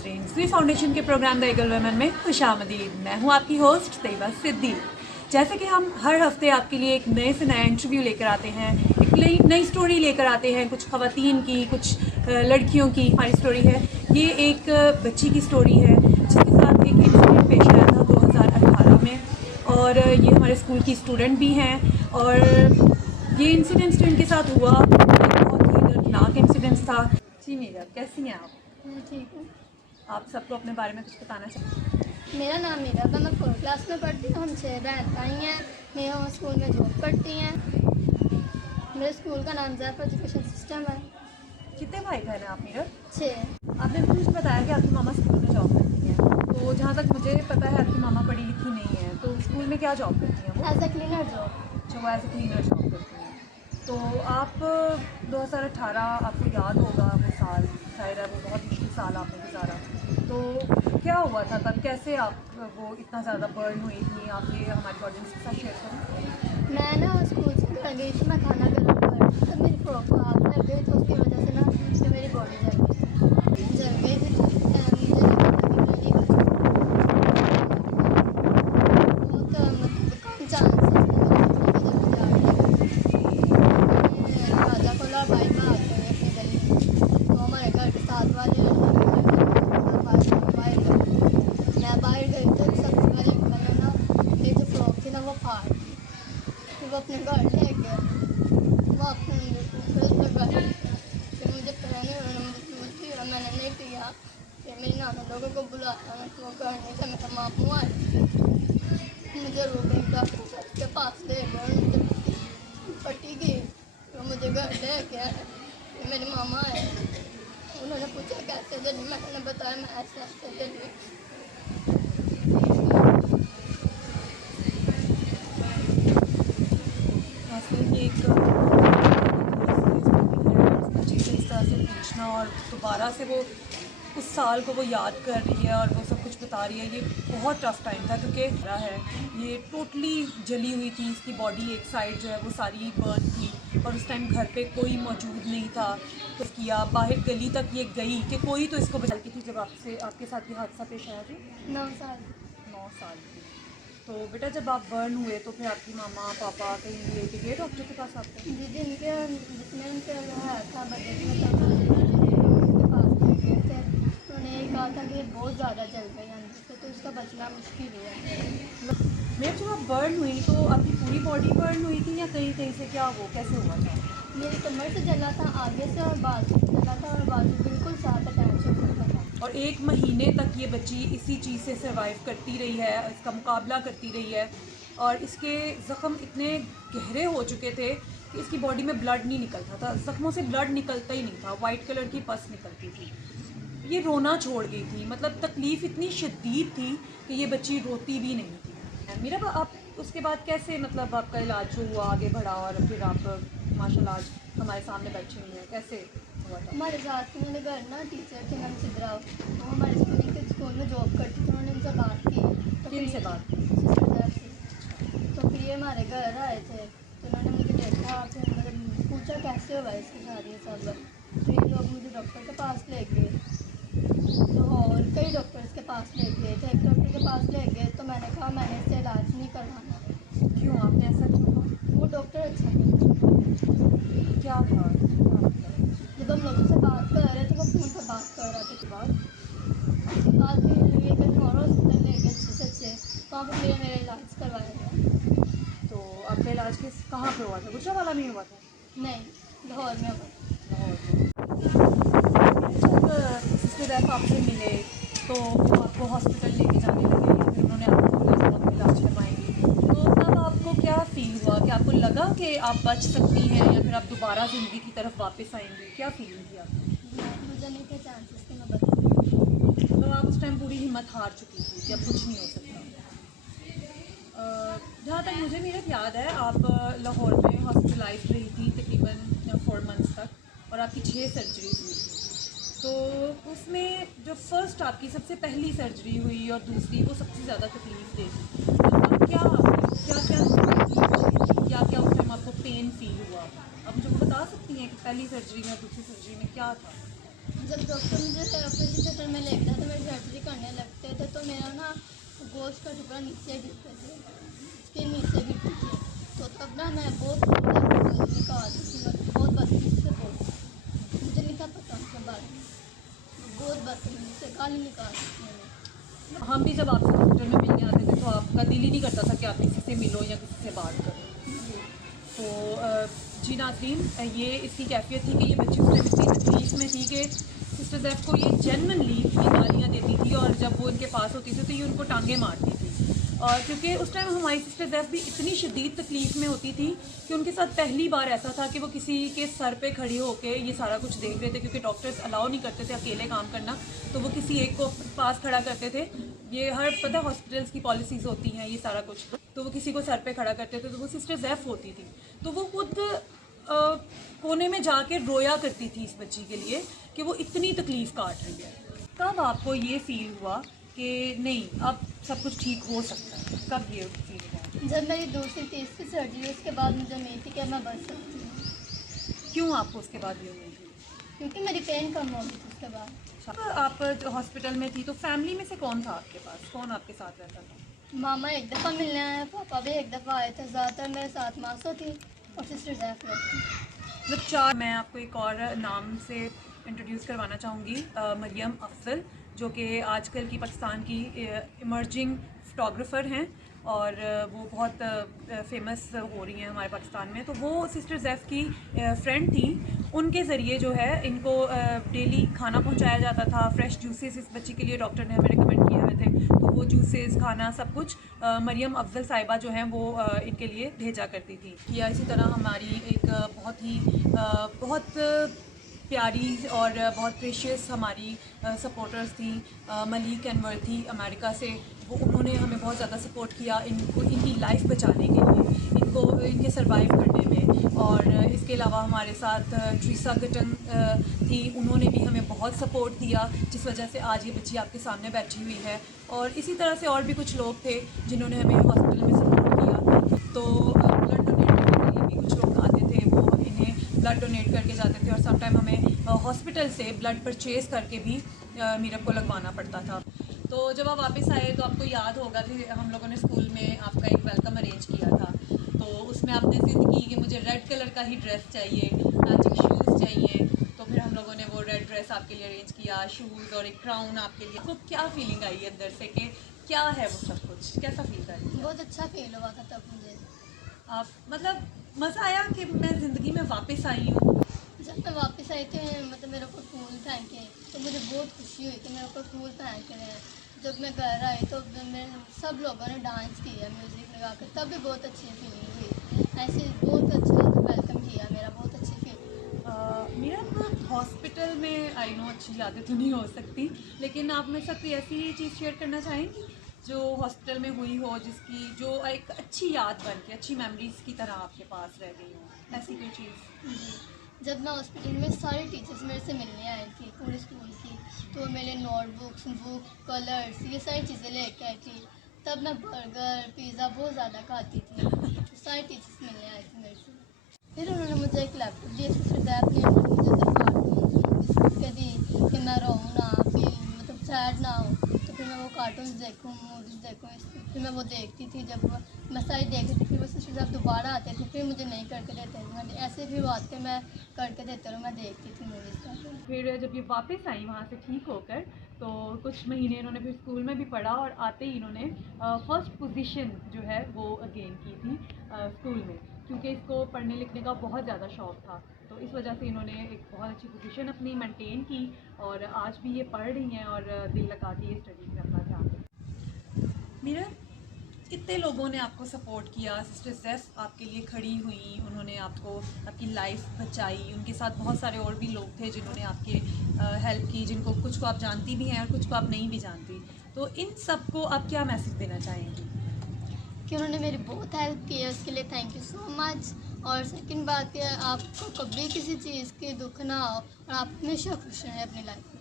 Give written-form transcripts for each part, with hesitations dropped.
नाज़रीन, स्वी फाउंडेशन के प्रोग्राम द ईगल वुमेन में खुशामदीद। मैं हूँ आपकी होस्ट तैयबा सिद्दीक। जैसे कि हम हर हफ्ते आपके लिए एक नए से नया इंटरव्यू लेकर आते हैं, एक नई स्टोरी लेकर आते हैं, कुछ ख़वातीन की, कुछ लड़कियों की हमारी स्टोरी है। ये एक बच्ची की स्टोरी है जिसके साथ एक इंसिडेंट पेश आया था 2018 में, और ये हमारे स्कूल की स्टूडेंट भी हैं। और ये इंसिडेंट जो इनके साथ हुआ बहुत ही दर्दनाक इंसिडेंट था। जी मीरा, कैसी हैं आप? मैं ठीक हूँ। आप सबको अपने बारे में कुछ बताना चाहिए। मेरा नाम मीरा था, मैं 4th क्लास में पढ़ती हूँ। हम 6 बहन भाई हैं। मेरे हम स्कूल में जॉब करती हैं। मेरे स्कूल का नाम ज़ैफ एजुकेशन सिस्टम है। कितने भाई बहन हैं आप मीरा? 6। आपने मुझे बताया कि आपकी मामा स्कूल में जॉब करती हैं, तो जहाँ तक मुझे पता है आपकी मामा पढ़ी लिखी नहीं है, तो स्कूल में क्या जॉब करती हैं वो? As a cleaner job. अच्छा, वो एज ए क्लीनर जॉब करती हैं। तो आप 2018 आपको याद होगा वो साल, शायद है वो बहुत मुश्किल साल आपने गुजारा। तो क्या हुआ था तब, कैसे आप वो इतना ज़्यादा बर्न हुई थी? आप ये हमारी ऑडियंस के साथ शेयर करें। मैं ना स्कूल से घर गई थी, मैं खाना गर्म कर रही थी, तब मेरी फ्रॉक को आग लग गई, तो उसकी वजह से ना तो मेरी बॉडी जल गई थी। मुझे लगी बहुत कम चांसेस राजा कोला बाइक में आते हैं अपनी गली में। तो हमारे घर के साथ वाले मैं बाहर गई तो सबसे पहले मैंने ना मेरी जो फ्रॉक थी ना वो फाड़ दी। फिर वो अपने घर ले गए, वो अपने घर फिर मुझे पहले उन्होंने मुझे सूझ दिया, मैंने नहीं किया। फिर मेरी नाना लोगों को बुलाया, वो घर नहीं था, मेरा मामू आए, मुझे रोके डॉक्टर के पास ले गए, मुझे पट्टी की, तो मुझे घर ले गया। फिर मेरे मामा आए, उन्होंने पूछा कैसे जली, मैंने बताया मैं ऐसे ऐसे जली। असल ये एक बच्ची से इस तरह से पूछना और दोबारा से वो उस साल को वो याद कर रही है और वो सब कुछ बता रही है, ये बहुत टफ टाइम था। क्योंकि है ये टोटली जली हुई थी, इसकी बॉडी एक साइड जो है वो सारी बर्न थी, और उस टाइम घर पे कोई मौजूद नहीं था। तो किया बाहर गली तक ये गई कि कोई तो इसको बचा की थी जब आपके साथ ये हादसा पेश आया थी। 9 साल। 9 साल की। तो बेटा जब आप बर्न हुए तो फिर आपकी मामा पापा कहीं लेके गए डॉक्टर के पास आपको? जी जिनके जिसमें उनसे है था बजट में, तब उनके पास ले गए थे। उन्होंने ये कहा था कि ये बहुत ज़्यादा जल गई अंदर से, तो इसका बचना मुश्किल ही है। मेरे जब आप बर्न हुई तो आपकी पूरी बॉडी बर्न हुई थी या कहीं कहीं से, क्या वो कैसे हुआ था? मेरी कमर से जला था, आगे से और बाजू से जला था, और बाजू बिल्कुल साथ अटैच हो गया था। और 1 महीने तक ये बच्ची इसी चीज़ से सर्वाइव करती रही है, इसका मुकाबला करती रही है, और इसके ज़ख़म इतने गहरे हो चुके थे कि इसकी बॉडी में ब्लड नहीं निकलता था, ज़ख्मों से ब्लड निकलता ही नहीं था, वाइट कलर की पस निकलती थी। ये रोना छोड़ गई थी, मतलब तकलीफ़ इतनी शदीद थी कि ये बच्ची रोती भी नहीं थी। मेरा आप उसके बाद कैसे, मतलब आपका इलाज हुआ, आगे बढ़ा, और फिर आप माशाल्लाह आज हमारे सामने बैठे हुए हैं, कैसे हुआ था? हमारे साथ मेरे घर ना टीचर थे नाम सिद्धराव, वो हमारे स्कूल में जॉब करती थी। उन्होंने उनसे बात की, तो किन से बात? तो फिर ये हमारे घर आए थे, तो उन्होंने मुझे देखा, फिर मतलब पूछा कैसे हुआ इसके साथ ये सब। फिर ये लोग मुझे डॉक्टर के पास ले गए, तो और कई डॉक्टर्स के पास ले गए थे। एक डॉक्टर के पास ले गए तो मैंने कहा मैंने इससे इलाज नहीं करवाना। क्यों, आपने ऐसा क्यों कहा? वो डॉक्टर अच्छा नहीं। क्या था? जब हम लोगों से बात कर रहे थे, वो फ़ोन पर बात कर रहा था। उसके बाद फिर ये कहीं और हॉस्पिटल ले गए अच्छे से अच्छे, वहाँ पर मेरा इलाज करवाया गया। तो आपका इलाज कहाँ पे हुआ था? गुजरावाला में हुआ था? नहीं, लाहौर में हुआ। लाहौर में। जब सिस्टर ज़ैफ आपसे मिले तो वो आपको हॉस्पिटल लेके जाने लगे, फिर उन्होंने आपको बोला कि आप इलाज करवाएंगे, तो तब आपको क्या फ़ील हुआ? कि आपको लगा कि आप बच सकती हैं या फिर आप दोबारा ज़िंदगी की तरफ वापस आएंगी? क्या फीलिंग थी आपकी? मुझे नहीं थे चांसेस कि मैं बच। तो आप उस टाइम पूरी हिम्मत हार चुकी थी कि अब कुछ नहीं हो सकता। जहाँ तक मुझे मेरा याद है, आप लाहौर में हॉस्पिटलाइज रही थी तकरीबन 4 मंथ्स तक, और आपकी 6 सर्जरीज हुई थी। तो उसमें जो फर्स्ट आपकी सबसे पहली सर्जरी हुई और दूसरी, वो सबसे ज़्यादा तकलीफ देगी। तो क्या क्या उस टाइम आपको पेन फील हुआ? आप मुझे बता सकती हैं कि पहली सर्जरी में और दूसरी सर्जरी में क्या था? जब डॉक्टर मुझे ऑपरेशन थिएटर में ले गया तो मेरे सर्जरी करने लगते थे तो मेरा ना गोश्त का टुकड़ा नीचे गिरते थे, स्किन नीचे गिरती थी। तो तब ना मैं बहुत निकालती थी, मतलब बहुत बदतमीजी से बोलती, मुझे नहीं था पता उनके बारे में, बहुत बदतमीजी से गाली निकालती थी मैंने। हम भी जब आपसे हॉस्पिटल में मिलने आते थे तो आपका दिल ही नहीं करता था कि आप किसी से मिलो या किसी से बात करो। तो जी नाज़रीन, ये इसकी कैफियत थी कि ये बच्ची उस टाइम इतनी तकलीफ में थी कि सिस्टर ज़ैफ़ को ये जेन्युइनली ये गालियाँ देती थी और जब वो इनके पास होती थी तो ये उनको टांगे मारती थी। और क्योंकि उस टाइम हमारी सिस्टर ज़ैफ़ भी इतनी शदीद तकलीफ़ में होती थी कि उनके साथ पहली बार ऐसा था कि वो किसी के सर पे खड़ी होके ये सारा कुछ देख रहे थे, क्योंकि डॉक्टर्स अलाउ नहीं करते थे अकेले काम करना, तो वो किसी एक को पास खड़ा करते थे। ये हर पता हॉस्पिटल्स की पॉलिसीज़ होती हैं ये सारा कुछ, तो वो किसी को सर पे खड़ा करते थे, तो वो सिस्टर ज़ैफ़ होती थी। तो वो खुद कोने में जाके रोया करती थी इस बच्ची के लिए कि वो इतनी तकलीफ़ काट रही है। कब आपको ये फ़ील हुआ कि नहीं अब सब कुछ ठीक हो सकता है, कब ये फील हुआ? जब मेरी दूसरी तीसरी सर्जरी उसके बाद मुझे उम्मीद थी कि मैं बच सकती हूँ, क्यों आपको उसके बाद ये हुई थी? क्योंकि मेरी पेन कम हो गई थी उसके बाद। आप हॉस्पिटल में थी तो फैमिली में से कौन था आपके पास, कौन आपके साथ रहता था? मामा एक दफ़ा मिलने आए, पापा भी एक दफ़ा आए थे, ज़्यादातर मेरे साथ मासो थी और सिस्टर ज़ैफ़ रहती। मतलब चार। मैं आपको एक और नाम से इंट्रोड्यूस करवाना चाहूँगी, मरियम अफजल, जो कि आजकल की पाकिस्तान की इमर्जिंग फ़ोटोग्राफ़र हैं और वो बहुत फेमस हो रही हैं हमारे पाकिस्तान में। तो वो सिस्टर ज़ैफ़ की फ्रेंड थी, उनके ज़रिए जो है इनको डेली खाना पहुंचाया जाता था, फ्रेश जूसेस इस बच्ची के लिए डॉक्टर ने हमें रिकमेंड किए हुए थे, तो वो जूसेस खाना सब कुछ मरियम अफजल साहिबा जो हैं वो इनके लिए भेजा करती थी। या इसी तरह हमारी एक बहुत प्यारी और बहुत प्रेशियस हमारी सपोर्टर्स थी, मलिक एनवर थी अमेरिका से। वो उन्होंने हमें बहुत ज़्यादा सपोर्ट किया इनको, इनकी लाइफ बचाने के लिए, इनको इनके सरवाइव करने में। और इसके अलावा हमारे साथ ट्रीसा गटन थी, उन्होंने भी हमें बहुत सपोर्ट दिया, जिस वजह से आज ये बच्ची आपके सामने बैठी हुई है। और इसी तरह से और भी कुछ लोग थे जिन्होंने हमें हॉस्पिटल में सपोर्ट किया। तो ब्लड डोनेट करने के लिए भी कुछ लोग आते थे, वो इन्हें ब्लड डोनेट करके जाते थे और समटाइम हमें हॉस्पिटल से ब्लड परचेज़ करके भी मीरब को लगवाना पड़ता था। तो जब आप वापस आए तो आपको याद होगा कि हम लोगों ने स्कूल में आपका एक वेलकम अरेंज किया था, तो उसमें आपने ज़िद की कि मुझे रेड कलर का ही ड्रेस चाहिए, मैचिंग शूज़ चाहिए। तो फिर हम लोगों ने वो रेड ड्रेस आपके लिए अरेंज किया, शूज़ और एक क्राउन आपके लिए। तो क्या फीलिंग आई अंदर से कि क्या है वो सब कुछ, कैसा फील कर रही है? बहुत अच्छा फील हुआ था तब मुझे। आप मतलब मज़ा आया कि मैं ज़िंदगी में वापस आई हूँ? जब मैं वापस आई थी, मतलब मेरे ऊपर फूल फेंके तो मुझे बहुत खुशी हुई कि मेरे ऊपर फूल फेंके हैं। जब मैं घर आई तो मैं सब लोगों ने डांस किया म्यूज़िक लगा कर, तब भी बहुत अच्छी फीलिंग हुई। ऐसे बहुत अच्छा वेलकम किया मेरा, बहुत अच्छी फीलिंग। मेरा हॉस्पिटल में आई नो अच्छी यादें तो नहीं हो सकती, लेकिन आप मेरे साथ कोई ऐसी चीज़ शेयर करना चाहेंगी जो हॉस्पिटल में हुई हो, जिसकी जो एक अच्छी याद बन के, अच्छी मेमोरीज की तरह आपके पास रह गई हो, ऐसी कोई चीज़? जी, जब मैं हॉस्पिटल में सारे टीचर्स मेरे से मिलने आए थे पूरे स्कूल की, तो मेरे नोटबुक्स, बुक, कलर्स ये सारी चीज़ें लेके आई थी। तब मैं बर्गर, पिज़्ज़ा बहुत ज़्यादा खाती थी, तो सारे टीचर्स मिलने आए थे मेरे से। फिर उन्होंने मुझे एक लैपटॉप दिया, सिस्टर ज़ैफ़ ने मुझे अंदर कार्टून के दी कि मैं रोऊँ ना, फिर मतलब सैड ना हो, तो फिर मैं वो कार्टून्स देखूँ, मूवीज़ देखूँ। फिर मैं वो देखती थी, जब मैं सारी देखती थी, फिर वो सिस्टर ज़ैफ़ दोबारा आते थे, फिर मुझे नहीं करके देते थे, मैं ऐसे फिर वो आते मैं करके देते रहो, मैं देखती थी मूवीज़ का। फिर जब ये वापस आई वहाँ से ठीक होकर, तो कुछ महीने इन्होंने फिर स्कूल में भी पढ़ा और आते ही इन्होंने फर्स्ट पोजीशन जो है वो गेन की थी स्कूल में, क्योंकि इसको पढ़ने लिखने का बहुत ज़्यादा शौक़ था। तो इस वजह से इन्होंने एक बहुत अच्छी पोजीशन अपनी मेंटेन की और आज भी ये पढ़ रही हैं और दिल लगा के ये स्टडीज़ में अपना ध्यान देती। मेरा इतने लोगों ने आपको सपोर्ट किया, सिस्टर ज़ैफ़ आपके लिए खड़ी हुई, उन्होंने आपको आपकी लाइफ बचाई, उनके साथ बहुत सारे और भी लोग थे जिन्होंने आपके हेल्प की, जिनको कुछ को आप जानती भी हैं और कुछ को आप नहीं भी जानती। तो इन सब को आप क्या मैसेज देना चाहेंगी? कि उन्होंने मेरी बहुत हेल्प की है, उसके लिए थैंक यू सो मच। और सेकंड बात है, आपको कभी किसी चीज़ की दुख ना हो और आप हमेशा खुश रहें अपनी लाइफ में।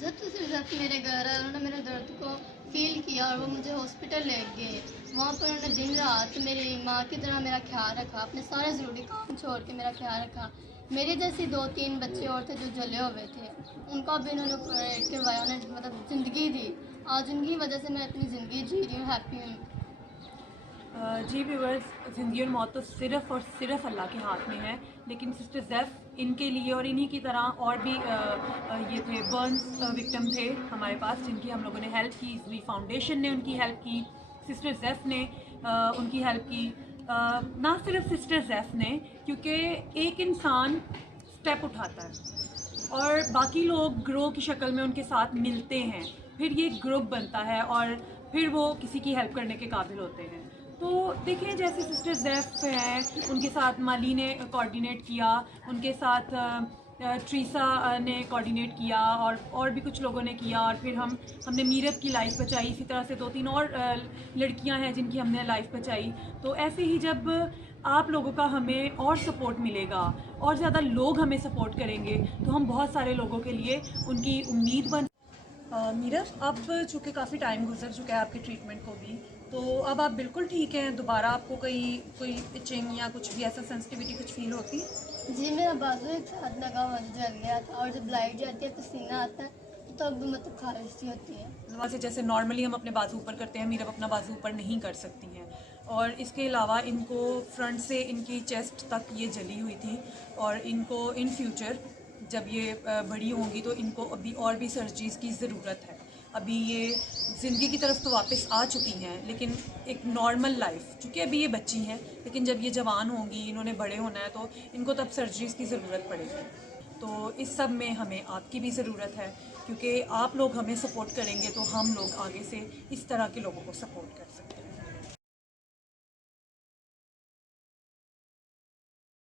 जब से सिर्फ मेरे घर आए, उन्होंने मेरे दर्द को फील किया और वो मुझे हॉस्पिटल ले गए। वहाँ पर उन्होंने दिन रात मेरी माँ की तरह मेरा ख्याल रखा, अपने सारे ज़रूरी काम छोड़ के मेरा ख्याल रखा मेरे जैसे 2-3 बच्चे और थे जो जले हुए थे, उनका भी इन्होंने ऑपरेट करवाया, उन्हें मतलब ज़िंदगी दी। आज उनकी वजह से मैं अपनी ज़िंदगी जी रही हूँ, हैप्पी हूँ। जी व्यूअर्स, ज़िंदगी और मौत तो सिर्फ़ और सिर्फ अल्लाह के हाथ में है, लेकिन सिस्टर ज़ैफ़ इनके लिए और इन्हीं की तरह और भी ये थे बर्न्स विक्टिम थे हमारे पास, जिनकी हम लोगों ने हेल्प की। वी फाउंडेशन ने उनकी हेल्प की, सिस्टर ज़ैफ़ ने उनकी हेल्प की। ना सिर्फ सिस्टर ज़ैफ़ ने, क्योंकि एक इंसान स्टेप उठाता है और बाकी लोग ग्रो की शक्ल में उनके साथ मिलते हैं, फिर ये ग्रुप बनता है और फिर वो किसी की हेल्प करने के काबिल होते हैं। तो देखिए, जैसे सिस्टर ज़ैफ़ हैं, उनके साथ माली ने कोऑर्डिनेट किया, उनके साथ ट्रीसा ने कोऑर्डिनेट किया, और भी कुछ लोगों ने किया, और फिर हमने मीरत की लाइफ बचाई। इसी तरह से 2-3 और लड़कियां हैं जिनकी हमने लाइफ बचाई। तो ऐसे ही जब आप लोगों का हमें और सपोर्ट मिलेगा और ज़्यादा लोग हमें सपोर्ट करेंगे, तो हम बहुत सारे लोगों के लिए उनकी उम्मीद बन। मीरा, अब चूँकि काफ़ी टाइम गुजर चुका है आपके ट्रीटमेंट को भी, तो अब आप बिल्कुल ठीक हैं? दोबारा आपको कोई इचिंग या कुछ भी ऐसा सेंसिटिविटी कुछ फील होती? जी, मेरा बाजू एक साथ लगा हुआ जल गया था, और जब लाइट जाती है, पसीना आता है, तब मतलब खारिश सी होती है। वहाँ से जैसे नॉर्मली हम अपने बाजू ऊपर करते हैं, मीरा अपना बाजू ऊपर नहीं कर सकती हैं। और इसके अलावा इनको फ्रंट से इनकी चेस्ट तक ये जली हुई थी, और इनको इन फ्यूचर जब ये बड़ी होंगी तो इनको अभी और भी सर्जरीज़ की ज़रूरत है। अभी ये ज़िंदगी की तरफ तो वापस आ चुकी हैं, लेकिन एक नॉर्मल लाइफ, चूँकि अभी ये बच्ची हैं, लेकिन जब ये जवान होंगी, इन्होंने बड़े होना है, तो इनको तब सर्जरीज़ की ज़रूरत पड़ेगी। तो इस सब में हमें आपकी भी ज़रूरत है, क्योंकि आप लोग हमें सपोर्ट करेंगे तो हम लोग आगे से इस तरह के लोगों को सपोर्ट कर सकते हैं।